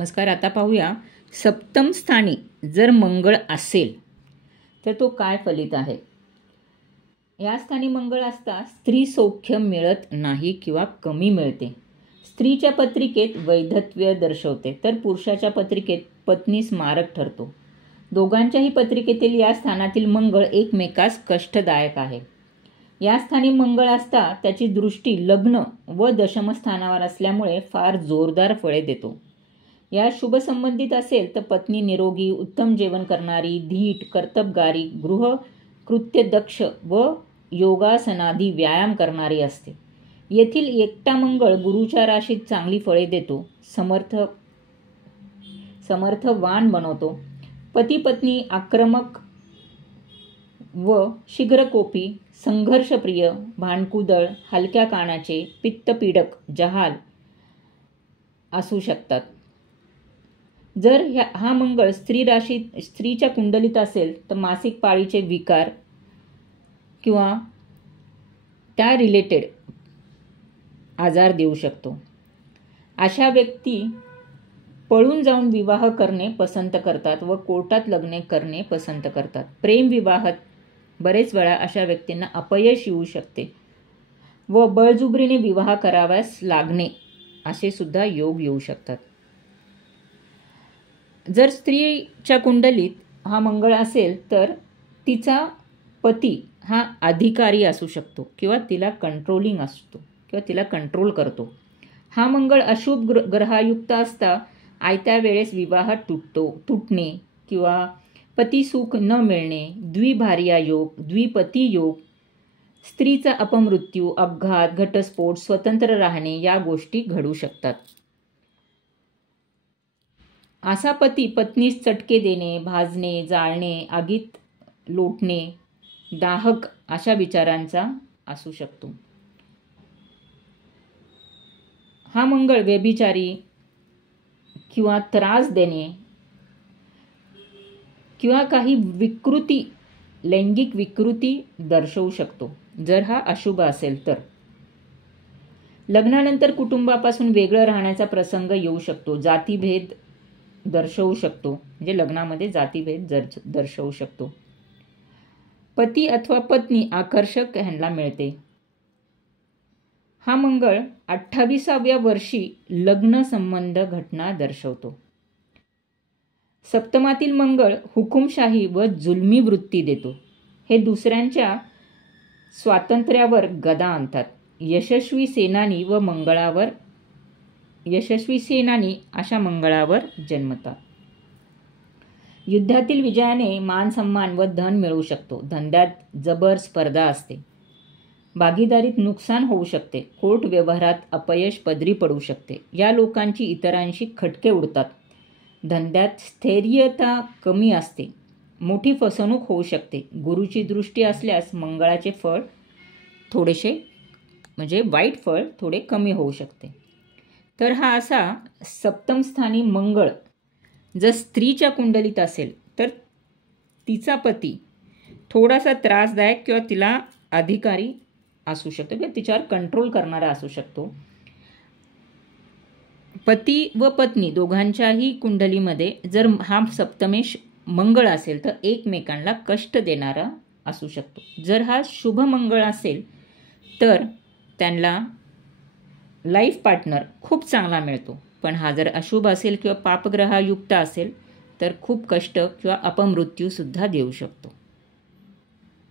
नमस्कार. आता पाहूया सप्तम स्थानी जर मंगळ असेल तर तो काय फलित आहे. या स्थानी मंगळ असता स्त्री सौख्य मिळत नाही किंवा कमी मिळते. स्त्रीच्या पत्रिकेत वैधत्व्य दर्शवते तर पुरुषाच्या पत्रिकेत पत्नी स्मारक ठरतो. दोघांच्याही पत्रिकेतील या स्थानातील मंगळ एकमेकास कष्टदायक आहे. या स्थानी मंगळ असता त्याची दृष्टी लग्न व दशमस्थानावर असल्यामुळे फार जोरदार फळे देतो. या शुभ संबंधित असेल तर पत्नी निरोगी, उत्तम जेवण करणारी, धीट, कर्तबगारी, गृह कृत्य दक्ष व योगासनादी व्यायाम करणारी असते. येथील एकटा मंगळ गुरुच्या राशीत चांगली फळे देतो, समर्थवान बनवतो. पती पत्नी आक्रमक व शीघ्रकोपी, संघर्षप्रिय, भांडकुदळ, हलक्या कानाचे, पित्तपीडक, जहाल असू शकतात. जर हा मंगळ स्त्रीच्या कुंडलीत असेल तर मासिक पाळीचे विकार किंवा त्या रिलेटेड आजार देऊ शकतो. अशा व्यक्ती पळून जाऊन विवाह करणे पसंत करतात व कोर्टात लग्ने करणे पसंत करतात. प्रेम विवाहात बरेच वेळा अशा व्यक्तींना अपयश येऊ शकते व बळजुबरीने विवाह कराव्यास लागणे असे सुद्धा योग येऊ शकतात. जर स्त्रीच्या कुंडलीत हा मंगळ असेल तर तिचा पती हा अधिकारी असू शकतो किंवा तिला कंट्रोलिंग असतो किंवा तिला कंट्रोल करतो. हा मंगळ अशुभ ग्रहायुक्त असता आयत्या वेळेस विवाह तुटणे किंवा पतिसुख न मिळणे, द्विभार्या योग, द्विपती योग, स्त्रीचा अपमृत्यू, अपघात, घटस्फोट, स्वतंत्र राहणे या गोष्टी घडू शकतात. असा पती पत्नीस चटके देणे, भाजणे, जाळणे, आगीत लोटणे, दाहक अशा विचारांचा असू शकतो. हा मंगळ व्यभिचारी किंवा त्रास देणे किंवा काही विकृती, लैंगिक विकृती दर्शवू शकतो. जर हा अशुभ असेल तर लग्नानंतर कुटुंबापासून वेगळं राहण्याचा प्रसंग येऊ शकतो. जातीभेद दर्शवू शकतो, म्हणजे लग्नामध्ये जातीभेद दर्शवू शकतो. पती अथवा पत्नी आकर्षक ह्यांना मिळते. हा मंगळ 28व्या वर्षी लग्न संबंध घटना दर्शवतो. सप्तमातील मंगळ हुकुमशाही व जुलमी वृत्ती देतो. हे दुसऱ्यांच्या स्वातंत्र्यावर गदा आणतात. यशस्वी सेनानी अशा मंगळावर जन्मतात. युद्धातील विजयाने मान सन्मान व धन मिळू शकतो. धंद्यात जबर स्पर्धा असते. भागीदारीत नुकसान होऊ शकते. कोर्ट व्यवहारात अपयश पदरी पडू शकते. या लोकांची इतरांशी खटके उडतात. धंद्यात स्थैर्यता कमी असते. मोठी फसवणूक होऊ शकते. गुरुची दृष्टी असल्यास मंगळाचे फळ थोडेसे म्हणजे वाईट फळ थोडे कमी होऊ शकते. तर हा असा सप्तम स्थानी मंगळ जर स्त्रीच्या कुंडलीत असेल तर तिचा पती थोडासा त्रासदायक किंवा तिला अधिकारी असू शकतो किंवा तिच्यावर कंट्रोल करणारा असू शकतो. पती व पत्नी दोघांच्याही कुंडलीमध्ये जर हा सप्तमेश मंगळ असेल तर एकमेकांना कष्ट देणारा असू शकतो. जर हा शुभ मंगळ असेल तर त्यांना लाईफ पार्टनर खूप चांगला मिळतो. पण हा जर अशुभ असेल किंवा पापग्रहायुक्त असेल तर खूप कष्ट किंवा अपमृत्यूसुद्धा देऊ शकतो.